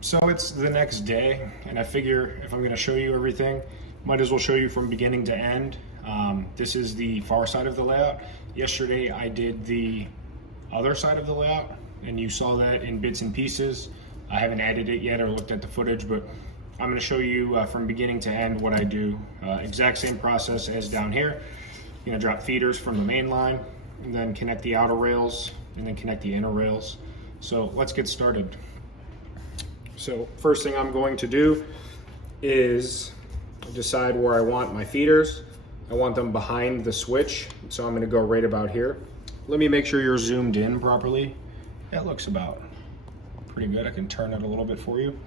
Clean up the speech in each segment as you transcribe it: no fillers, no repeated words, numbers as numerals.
So it's the next day, and I figure if I'm going to show you everything, might as well show you from beginning to end. This is the far side of the layout. Yesterday I did the other side of the layout, and you saw that in bits and pieces. I haven't edited it yet or looked at the footage, but I'm going to show you from beginning to end what I do. Exact same process as down here. You're going to drop feeders from the main line, and then connect the outer rails, and then connect the inner rails. So let's get started. So first thing I'm going to do is decide where I want my feeders. I want them behind the switch, so I'm going to go right about here. Let me make sure you're zoomed in properly. That looks about pretty good. I can turn it a little bit for you.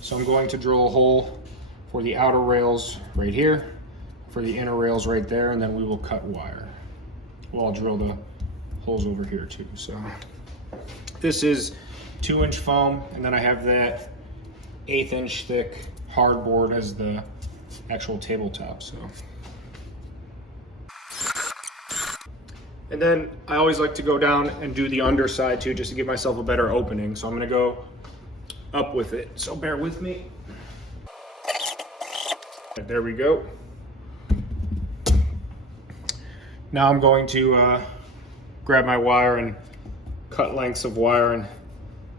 So I'm going to drill a hole for the outer rails right here, for the inner rails right there, and then we will cut wire. Well, I'll drill the holes over here too. So this is 2-inch foam, and then I have that 1/8-inch thick hardboard as the actual tabletop. So, and then I always like to go down and do the underside too, just to give myself a better opening. So I'm going to go up with it. So bear with me. There we go. Now I'm going to grab my wire and cut lengths of wire and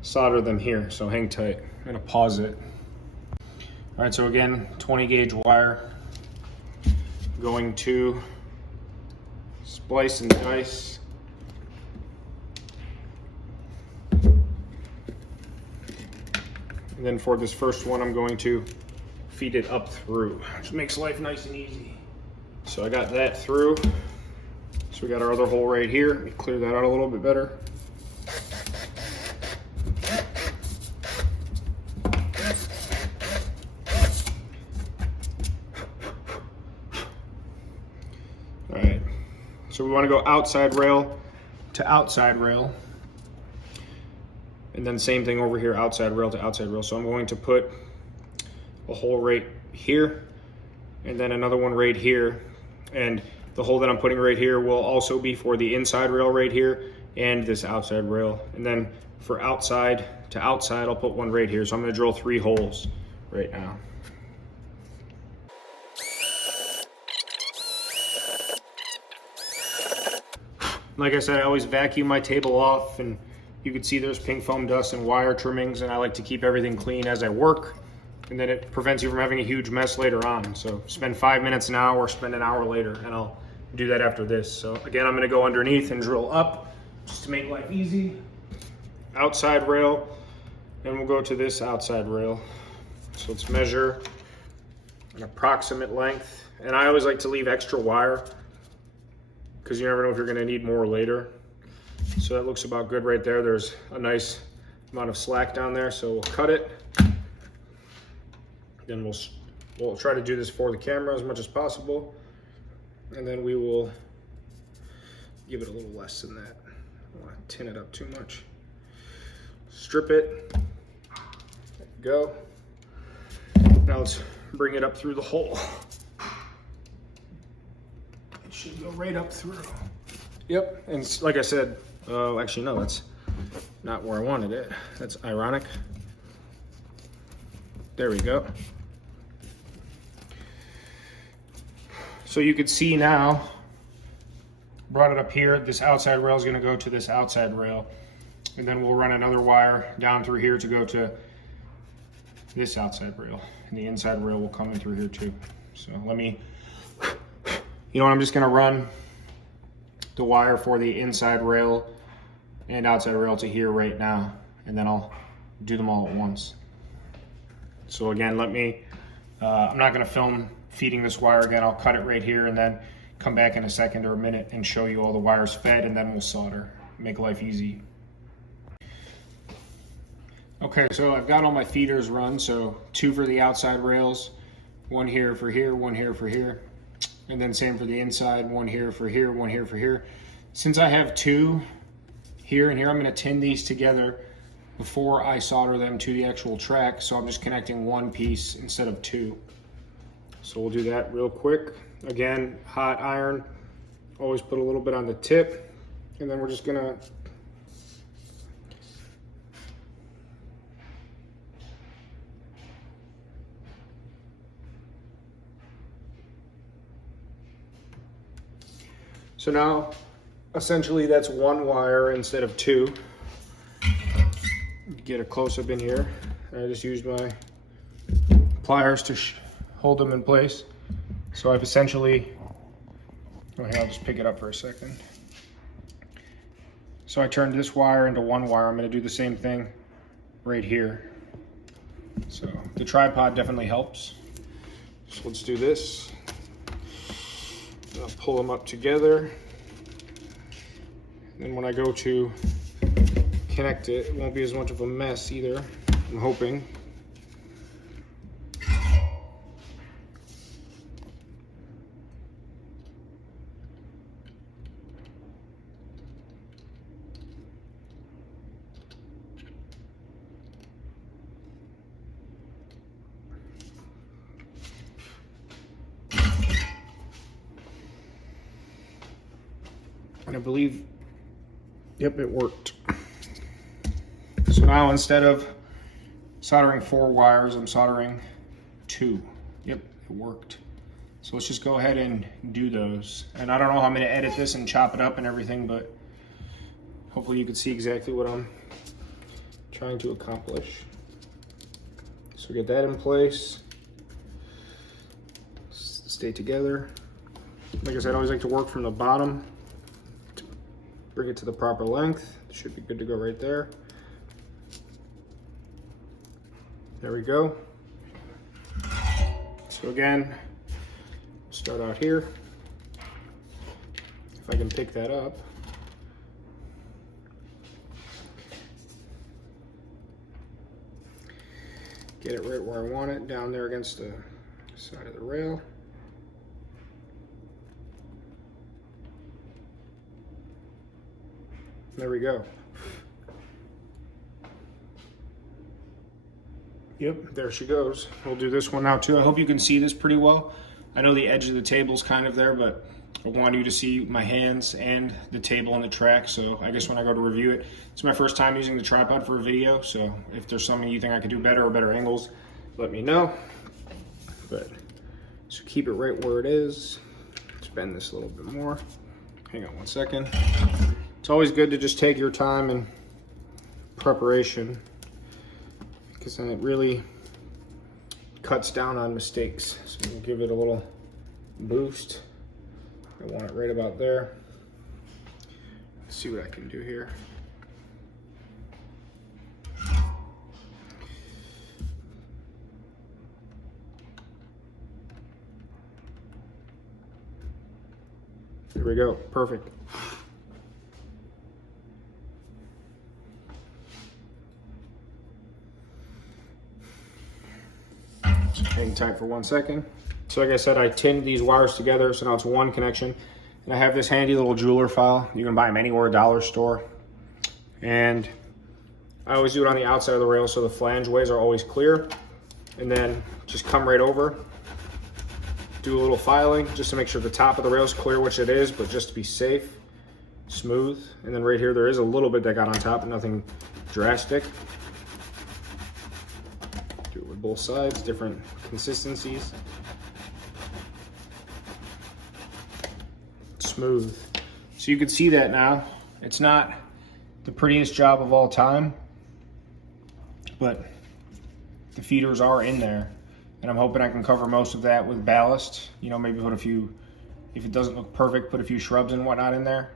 solder them here. So hang tight. I'm going to pause it. All right, so again, 20 gauge wire. Going to splice and dice. And then for this first one, I'm going to feed it up through, which makes life nice and easy. So I got that through. So we got our other hole right here. Let me clear that out a little bit better. All right, so we want to go outside rail to outside rail. And then same thing over here, outside rail to outside rail. So I'm going to put a hole right here and then another one right here. And the hole that I'm putting right here will also be for the inside rail right here and this outside rail. And then for outside to outside, I'll put one right here. So I'm going to drill 3 holes right now. Like I said, I always vacuum my table off, and you can see there's pink foam dust and wire trimmings, and I like to keep everything clean as I work, and then it prevents you from having a huge mess later on. So spend 5 minutes now or spend an hour later, and I'll do that after this. So again, I'm going to go underneath and drill up just to make life easy. Outside rail, and we'll go to this outside rail. So let's measure an approximate length, and I always like to leave extra wire because you never know if you're going to need more later. So that looks about good right there. There's a nice amount of slack down there, so we'll cut it. Then we'll try to do this for the camera as much as possible, and then we will give it a little less than that. I don't want to tin it up too much. Strip it. There you go. Now let's bring it up through the hole. It should go right up through. Yep, and like I said, actually no, that's not where I wanted it. That's ironic. There we go. So you could see now, brought it up here, this outside rail is going to go to this outside rail, and then we'll run another wire down through here to go to this outside rail, and the inside rail will come in through here too. So let me, you know what, I'm just going to run the wire for the inside rail and outside rail to here right now, and then I'll do them all at once. So again, I'm not going to film feeding this wire again. I'll cut it right here and then come back in a second or a minute and show you all the wires fed, and then we'll solder. Make life easy. Okay, so I've got all my feeders run, so 2 for the outside rails, 1 here for here, 1 here for here, and then same for the inside, 1 here for here, 1 here for here. Since I have 2 here and here, I'm going to tin these together before I solder them to the actual track, so I'm just connecting 1 piece instead of 2. So we'll do that real quick. Again, hot iron, always put a little bit on the tip, and then we're just gonna So now, essentially that's one wire instead of two. Get a close-up in here. I just used my pliers to hold them in place. So I've essentially, okay, I'll just pick it up for a second. So I turned this wire into one wire. I'm going to do the same thing right here. So the tripod definitely helps. So let's do this. I'll pull them up together. Then when I go to connect it, it won't be as much of a mess either, I'm hoping. And I believe, yep, it worked. So now instead of soldering 4 wires, I'm soldering 2. Yep, it worked. So let's just go ahead and do those. And I don't know how I'm going to edit this and chop it up and everything, but hopefully you can see exactly what I'm trying to accomplish. So get that in place. Stay together. Like I said, I always like to work from the bottom. Bring it to the proper length. It should be good to go right there. There we go. So again, start out here. If I can pick that up. Get it right where I want it, down there against the side of the rail. There we go. Yep, there she goes. We'll do this one now too. I hope you can see this pretty well. I know the edge of the table's kind of there, but I want you to see my hands and the table and the track. So I guess when I go to review it, it's my first time using the tripod for a video. So if there's something you think I could do better or better angles, let me know. But so keep it right where it is. Let's bend this a little bit more. Hang on one second. It's always good to just take your time and preparation, because then it really cuts down on mistakes. So we'll give it a little boost. I want it right about there. Let's see what I can do here. There we go, perfect. Hang tight for 1 second. So like I said, I tinned these wires together, so now it's one connection. And I have this handy little jeweler file. You can buy them anywhere, dollar store. And I always do it on the outside of the rail so the flange ways are always clear. And then just come right over, do a little filing just to make sure the top of the rail is clear, which it is, but just to be safe, smooth. And then right here, there is a little bit that got on top, but nothing drastic. Do it with both sides, different consistencies. Smooth. So you can see that now. It's not the prettiest job of all time, but the feeders are in there. And I'm hoping I can cover most of that with ballast. You know, maybe put a few, if it doesn't look perfect, put a few shrubs and whatnot in there.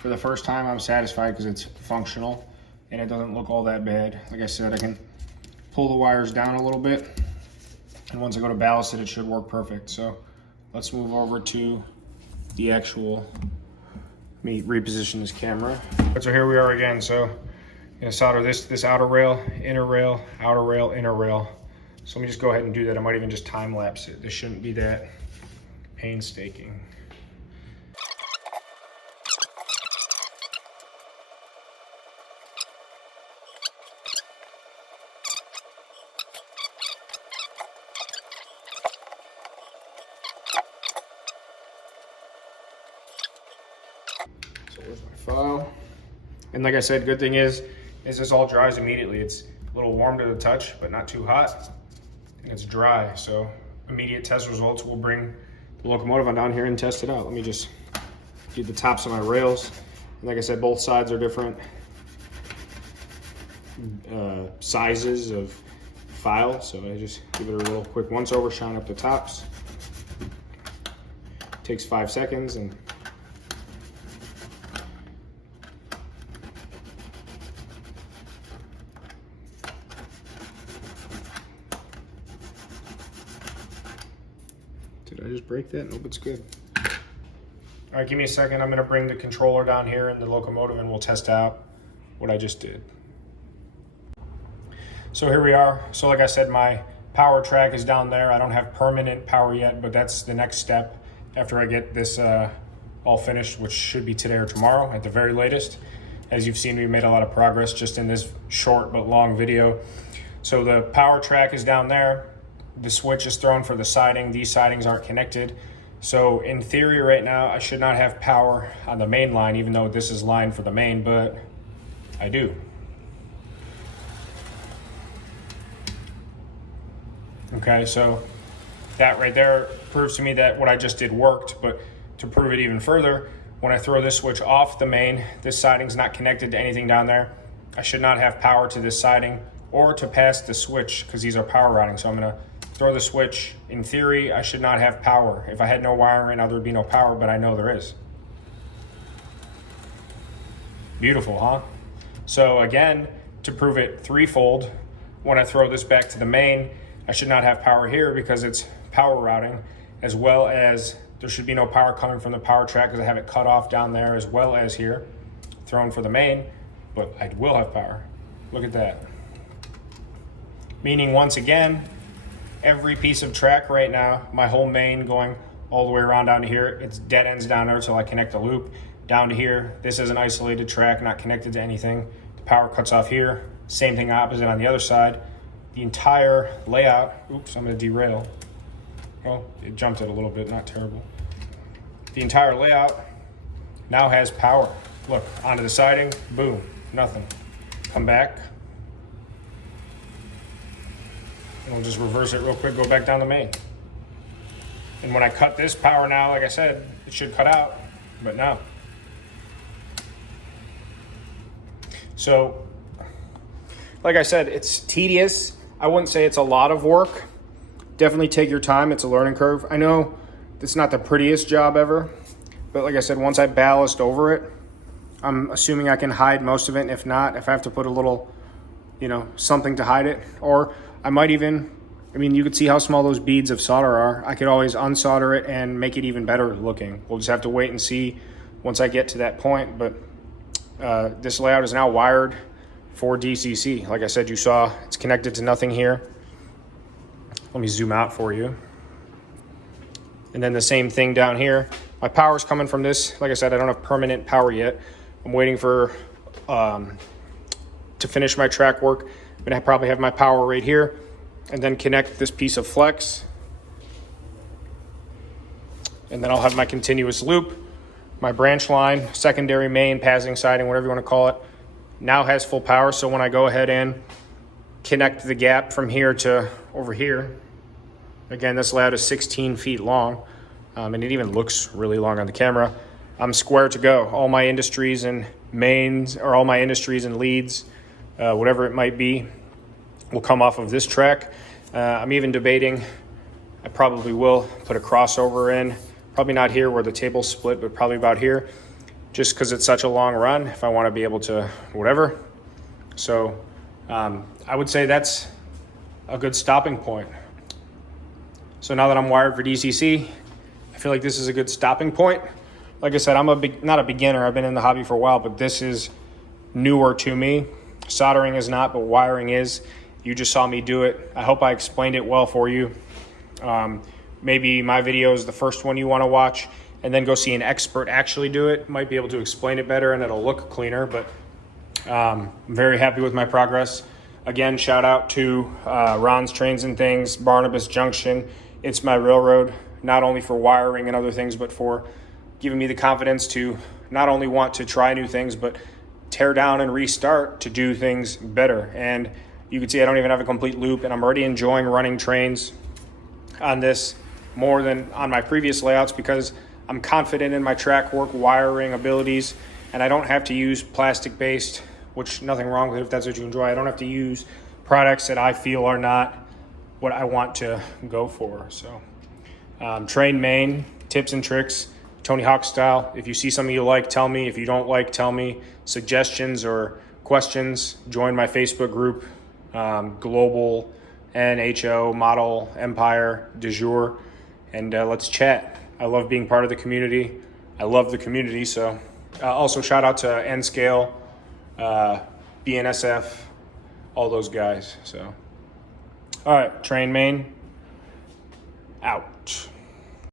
For the first time, I'm satisfied because it's functional and it doesn't look all that bad. Like I said, I can pull the wires down a little bit. And once I go to ballast it should work perfect. So let's move over to the actual, let me reposition this camera. So here we are again. So I'm gonna solder this outer rail, inner rail, outer rail, inner rail. So let me just go ahead and do that. I might even just time lapse it. This shouldn't be that painstaking. So there's my file. And like I said, good thing is this all dries immediately. It's a little warm to the touch, but not too hot. And it's dry, so immediate test results. We'll bring the locomotive on down here and test it out. Let me just get the tops of my rails. And like I said, both sides are different sizes of file, so I just give it a real quick once over, shine up the tops. Takes 5 seconds, and did I just break that? Nope, it's good. All right, give me a second. I'm gonna bring the controller down here in the locomotive and we'll test out what I just did. So here we are. So like I said, my power track is down there. I don't have permanent power yet, but that's the next step after I get this all finished, which should be today or tomorrow at the very latest. As you've seen, we made a lot of progress just in this short but long video. So the power track is down there. The switch is thrown for the siding. These sidings aren't connected. So in theory right now, I should not have power on the main line, even though this is lined for the main, but I do. Okay, so that right there proves to me that what I just did worked, but to prove it even further, when I throw this switch off the main, this siding's not connected to anything down there. I should not have power to this siding or to pass the switch because these are power routing. So I'm gonna throw the switch. In theory, I should not have power. If I had no wiring right now, there would be no power, but I know there is. Beautiful, huh? So again, to prove it threefold, when I throw this back to the main, I should not have power here because it's power routing, as well as there should be no power coming from the power track because I have it cut off down there as well as here, thrown for the main, but I will have power. Look at that. Meaning once again, every piece of track right now, my whole main going all the way around down to here, it's dead ends down there till I connect the loop. Down to here, this is an isolated track, not connected to anything. The power cuts off here. Same thing opposite on the other side. The entire layout, oops, I'm gonna derail. Well, it jumped it a little bit, not terrible. The entire layout now has power. Look, onto the siding, boom, nothing. Come back. And we'll just reverse it real quick, go back down the main. And when I cut this power now, like I said, it should cut out, but no. So, like I said, it's tedious. I wouldn't say it's a lot of work. Definitely take your time. It's a learning curve. I know it's not the prettiest job ever, but like I said, once I ballast over it, I'm assuming I can hide most of it. And if not, if I have to put a little, something to hide it, or I might even, you could see how small those beads of solder are. I could always unsolder it and make it even better looking. We'll just have to wait and see once I get to that point. But this layout is now wired for DCC. Like I said, you saw it's connected to nothing here. Let me zoom out for you. And then the same thing down here. My power's coming from this. Like I said, I don't have permanent power yet. I'm waiting for to finish my track work. I'm gonna probably have my power right here and then connect this piece of flex. And then I'll have my continuous loop, my branch line, secondary, main, passing, siding, whatever you want to call it, now has full power. So when I go ahead and connect the gap from here to over here, again, this layout is 16 feet long, and it even looks really long on the camera. I'm square to go. All my industries and mains, or all my industries and leads, whatever it might be, will come off of this track. I'm even debating, I probably will put a crossover in, probably not here where the table's split, but probably about here, just because it's such a long run, if I want to be able to whatever. So I would say that's a good stopping point. So now that I'm wired for DCC, I feel like this is a good stopping point. Like I said, I'm not a beginner. I've been in the hobby for a while, but this is newer to me. Soldering is not, but wiring is. You just saw me do it. I hope I explained it well for you. Maybe my video is the first one you want to watch, and then go see an expert actually do it. Might be able to explain it better and it'll look cleaner, but I'm very happy with my progress. Again, shout out to Ron's Trains and Things, Barnabas Junction. It's my railroad, not only for wiring and other things, but for giving me the confidence to not only want to try new things, but tear down and restart to do things better. And you can see I don't even have a complete loop, and I'm already enjoying running trains on this more than on my previous layouts because I'm confident in my track work wiring abilities, and I don't have to use plastic based, which nothing wrong with it if that's what you enjoy. I don't have to use products that I feel are not what I want to go for. So Train Main, tips and tricks, Tony Hawk style. If you see something you like, tell me. If you don't like, tell me. Suggestions or questions, join my Facebook group, Global NHO Model Empire du jour, and let's chat. I love being part of the community. I love the community. So also shout out to Nscale, BNSF, all those guys. So all right, Train Main out.